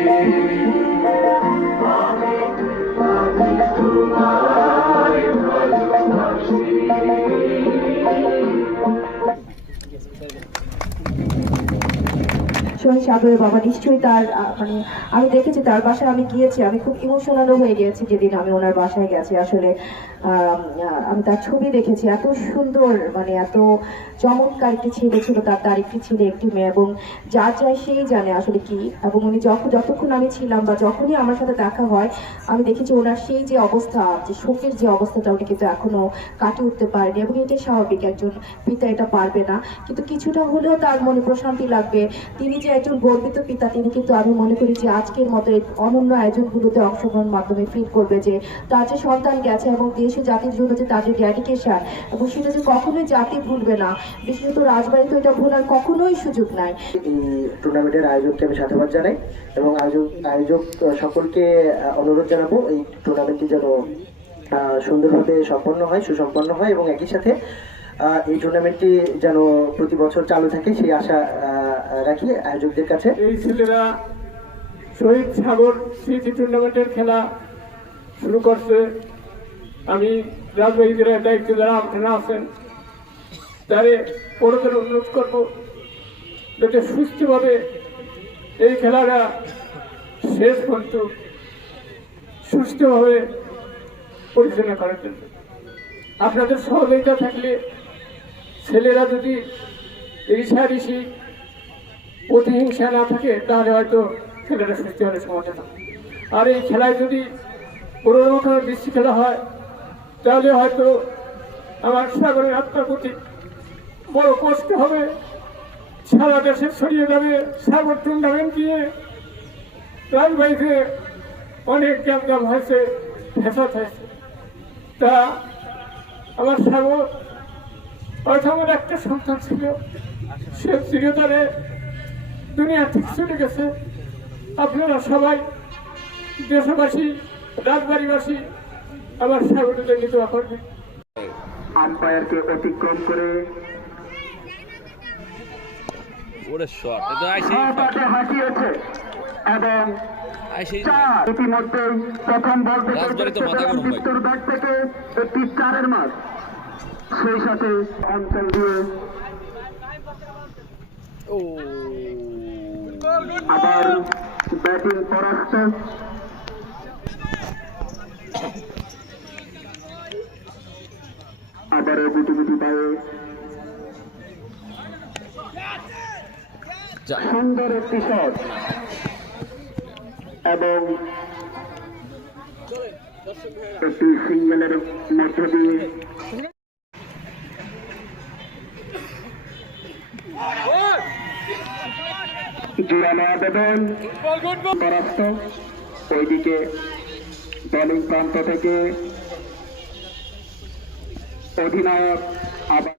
Thank you. শহীদ সাগরের বাবা, নিশ্চয়ই তার মানে আমি দেখেছি তার বাসায় আমি গিয়েছি, আমি খুব ইমোশনালও হয়ে গিয়েছি যেদিন আমি ওনার বাসায় গেছি। আসলে, আমি তার ছবি দেখেছি, এত সুন্দর মানে এত চমৎকার একটি ছেলে ছিল, তার তার একটি ছেলে, একটি মেয়ে এবং যা যায় সেই জানে আসলে কি এবং উনি যখন যতক্ষণ আমি ছিলাম বা যখনই আমার সাথে দেখা হয়, আমি দেখেছি ওনার সেই যে অবস্থা, যে শোকের যে অবস্থাটা উনি কিন্তু এখনও কাটিয়ে উঠতে পারেনি এবং এটাই স্বাভাবিক, একজন পিতা এটা পারবে না। কিন্তু কিছুটা হলেও তার মনে প্রশান্তি লাগবে, তিনি যে একজন গর্বিত পিতা, তিনি কিন্তু আমি মনে করি যে আজকের মতো এই অনন্য আয়োজনগুলোতে অংশগ্রহণ মাধ্যমে ফিল করবে যে তার যে সন্তান গেছে এবং দেশ জাতির জন্য যে তাদের ডেডিকেশন এবং সেটা যে কখনোই জাতি ভুলবে না। বিশেষত রাজবাড়িতে এটা ভুলার কখনোই সুযোগ নাই। টুর্নামেন্টের আয়োজককে আমি সাধুবাদ জানাই এবং আয়োজক আয়োজক সকলকে অনুরোধ জানাব এই টুর্নামেন্টটি যেন সুন্দরভাবে সম্পন্ন হয়, সুসম্পন্ন হয় এবং একই সাথে এই টুর্নামেন্টটি যেন প্রতি বছর চালু থাকে সেই আশা রাখি আয়োজকদের কাছে। এই ছেলেরা শহীদ সাগর স্মৃতি টুর্নামেন্টের খেলা শুরু করছে। আমি রাজবাড়ি জেলার দায়িত্ব যারা আপনারা আছেন, তারে বড়দের অনুরোধ করব যাতে সুস্থভাবে এই খেলাটা শেষ পর্যন্ত সুস্থভাবে পরিচালনা করার জন্য। আপনাদের সহযোগিতা থাকলে ছেলেরা যদি ঋষাঋষি প্রতিহিংসা না থাকে, তাহলে হয়তো খেলাটা সুস্থ হলে সমাধান হবে। আর এই খেলায় যদি কোনো রকমের খেলা হয়, তাহলে হয়তো আমার সাগরের আত্মার প্রতি বড় কষ্ট হবে। সারা দেশে ছড়িয়ে যাবে, সাগর টুর্নামেন্ট দিয়ে রাজবাড়িতে অনেক গ্যাম হয়েছে ফেসাদ হয়েছে। তা আমার সাগর হয়তো আমার একটা সন্তান ছিল, সে চিরতরে দুনিয়া থেকে চলে গেছে। আপনারা সবাই দেশবাসী রাজবাড়িবাসী আমার সাগরকে নিতে করবেন আম্পায়ারকে অতিক্রম করে ওরে শট এটা আইসি হাসিয়েছে এবং প্রথম বল রাজবাড়ি তো মাথা গরম ভাই। ব্যাট থেকে একটি চারের মাস সেই সাথে অঞ্চল দিয়ে ও। আবার ব্যাটিং পরাস্ত আবারও গুটি গুটি পায়ে সুন্দর একটি শট এবং একটি সিঙ্গেলের মধ্য দিয়ে জোরালো আবেদন পরাস্ত। ওইদিকে বোলিং প্রান্ত থেকে অধিনায়ক আবার